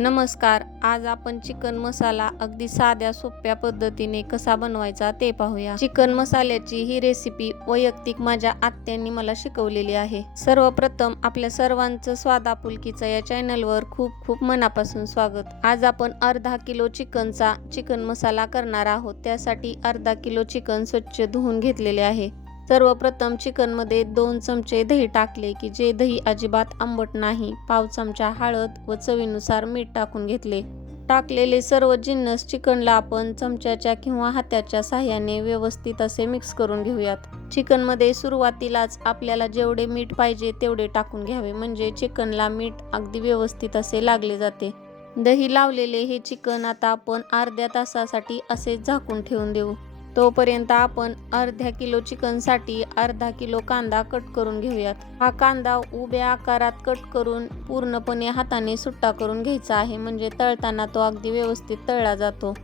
नमस्कार आज आपण चिकन मसाला अगदी साध्या सोप्या पद्धतीने कसा बनवायचा ते पाहूया. चिकन मसाल्याची ही रेसिपी वैयक्तिक माझ्या आत्यांनी मला शिकवलेली आहे. सर्वप्रथम आपल्या सर्वांचं स्वादापुलकीचं या चॅनलवर खूप खूप मनापासून स्वागत. आज आपण अर्धा किलो चिकनचा चिकन मसाला करणार आहोत. त्यासाठी अर्धा किलो चिकन स्वच्छ धुवून घेतलेले आहे. सर्वप्रथम चिकनमध्ये दोन चमचे दही टाकले की जे दही अजिबात आंबट नाही पाव चमचा हळद व चवीनुसार मीठ टाकून घेतले. टाकलेले सर्व जिन्नस चिकनला आपण चमच्याच्या किंवा हाताच्या साह्याने व्यवस्थित असे मिक्स करून घेऊयात. चिकनमध्ये सुरुवातीलाच आपल्याला जेवढे मीठ पाहिजे तेवढे टाकून घ्यावे म्हणजे चिकनला मीठ अगदी व्यवस्थित असे लागले जाते. दही लावलेले हे चिकन आता आपण अर्ध्या तासासाठी असेच झाकून ठेवून देऊ. तोपर्यंत आपण अर्ध्या किलो चिकनसाठी अर्धा किलो कांदा कट करून घेऊयात. हा कांदा उभ्या आकारात कट करून पूर्णपणे हाताने सुट्टा करून घ्यायचा आहे म्हणजे तळताना तो अगदी व्यवस्थित तळला जातो.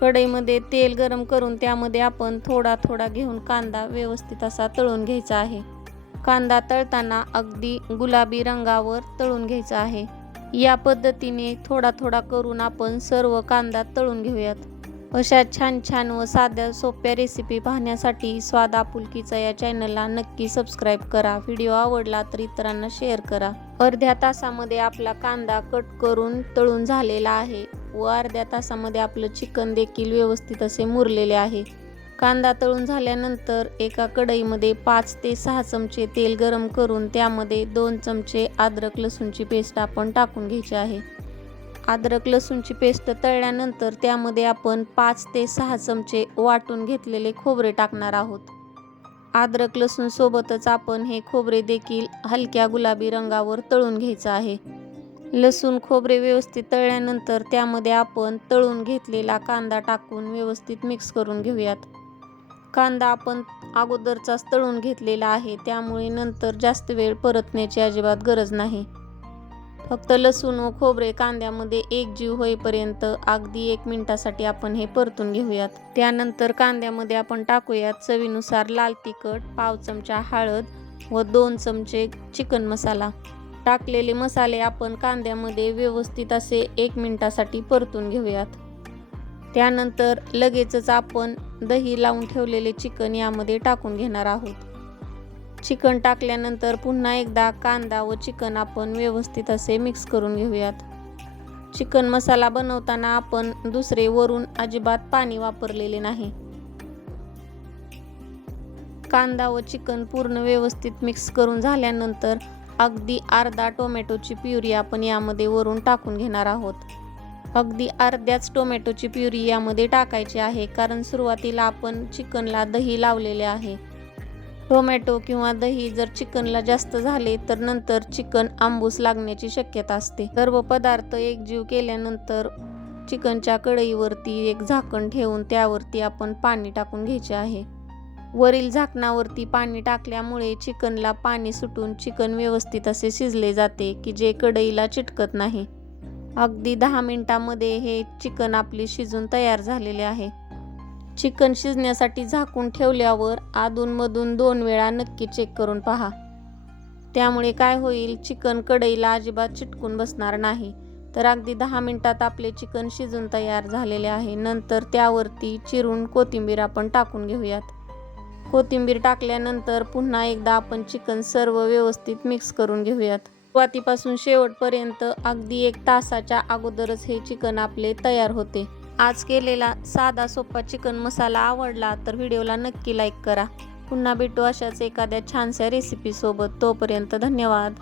कढईमध्ये तेल गरम करून त्यामध्ये आपण थोडा थोडा घेऊन कांदा व्यवस्थित असा तळून घ्यायचा आहे. कांदा तळताना अगदी गुलाबी रंगावर तळून घ्यायचा आहे. या पद्धतीने थोडा थोडा करून आपण सर्व कांदा तळून घेऊयात. अशा छान छान व साध्या सोप्या रेसिपी पाहण्यासाठी स्वाद आपुलकीचा या चॅनलला नक्की सबस्क्राईब करा. व्हिडिओ आवडला तर इतरांना शेअर करा. अर्ध्या तासामध्ये आपला कांदा कट करून तळून झालेला आहे व अर्ध्या तासामध्ये आपलं चिकन देखील व्यवस्थित असे मुरलेले आहे. कांदा तळून झाल्यानंतर एका कढईमध्ये पाच ते सहा चमचे तेल गरम करून त्यामध्ये दोन चमचे अद्रक लसूणची पेस्ट आपण टाकून घ्यायची आहे. अद्रक लसूणची पेस्ट तळल्यानंतर त्यामध्ये आपण पाच ते सहा चमचे वाटून घेतलेले खोबरे टाकणार आहोत. अद्रक लसूण सोबतच आपण हे खोबरे देखील हलक्या गुलाबी रंगावर तळून घ्यायचं आहे. लसूण खोबरे व्यवस्थित तळल्यानंतर त्यामध्ये आपण तळून घेतलेला कांदा टाकून व्यवस्थित मिक्स करून घेऊयात. कांदा आपण अगोदरचाच तळून घेतलेला आहे त्यामुळे नंतर जास्त वेळ परतण्याची अजिबात गरज नाही. फक्त लसूण व खोबरे कांद्यामध्ये एक जीव होईपर्यंत अगदी एक मिनिटासाठी आपण हे परतून घेऊयात. त्यानंतर कांद्यामध्ये आपण टाकूयात चवीनुसार लाल तिखट पाव चमचा हळद व दोन चमचे चिकन मसाला. टाकलेले मसाले आपण कांद्यामध्ये व्यवस्थित असे एक मिनिटासाठी परतून घेऊयात. त्यानंतर लगेचच आपण दही लावून ठेवलेले चिकन यामध्ये टाकून घेणार आहोत. चिकन टाकल्यानंतर पुन्हा एकदा कांदा व चिकन आपण व्यवस्थित असे मिक्स करून घेऊयात. चिकन मसाला बनवताना आपण दुसरे वरून अजिबात पाणी वापरलेले नाही. कांदा व चिकन पूर्ण व्यवस्थित मिक्स करून झाल्यानंतर अगदी अर्धा टोमॅटोची प्युरी आपण यामध्ये वरून टाकून घेणार आहोत. अगदी अर्ध्याच टोमॅटोची प्युरी यामध्ये टाकायची आहे कारण सुरुवातीला आपण चिकनला दही लावलेले आहे. टोमॅटो किंवा दही जर चिकनला जास्त झाले तर नंतर चिकन आंबूस लागण्याची शक्यता असते. सर्व पदार्थ एकजीव केल्यानंतर चिकनच्या कढईवरती एक झाकण ठेवून त्यावरती आपण पाणी टाकून घ्यायचे आहे. वरील झाकणावरती पाणी टाकल्यामुळे चिकनला पाणी सुटून चिकन व्यवस्थित असे शिजले जाते की जे कढईला चिटकत नाही. अगदी दहा मिनिटामध्ये हे चिकन आपले शिजून तयार झालेले आहे. चिकन शिजण्यासाठी झाकून ठेवल्यावर अधूनमधून दोन वेळा नक्की चेक करून पहा. त्यामुळे काय होईल चिकन कढईला अजिबात चिटकून बसणार नाही. तर अगदी दहा मिनिटात आपले चिकन शिजून तयार झालेले आहे. नंतर त्यावरती चिरून कोथिंबीर आपण टाकून घेऊयात. कोथिंबीर टाकल्यानंतर पुन्हा एकदा आपण चिकन सर्व व्यवस्थित मिक्स करून घेऊयात. सुरुवातीपासून शेवटपर्यंत अगदी एक तासाच्या अगोदरच हे चिकन आपले तयार होते. आज केलेला साधा सोपा चिकन मसाला आवडला तर व्हिडिओला नक्की लाईक करा. पुन्हा भेटू अशाच एखाद्या छानशा रेसिपीसोबत तोपर्यंत धन्यवाद.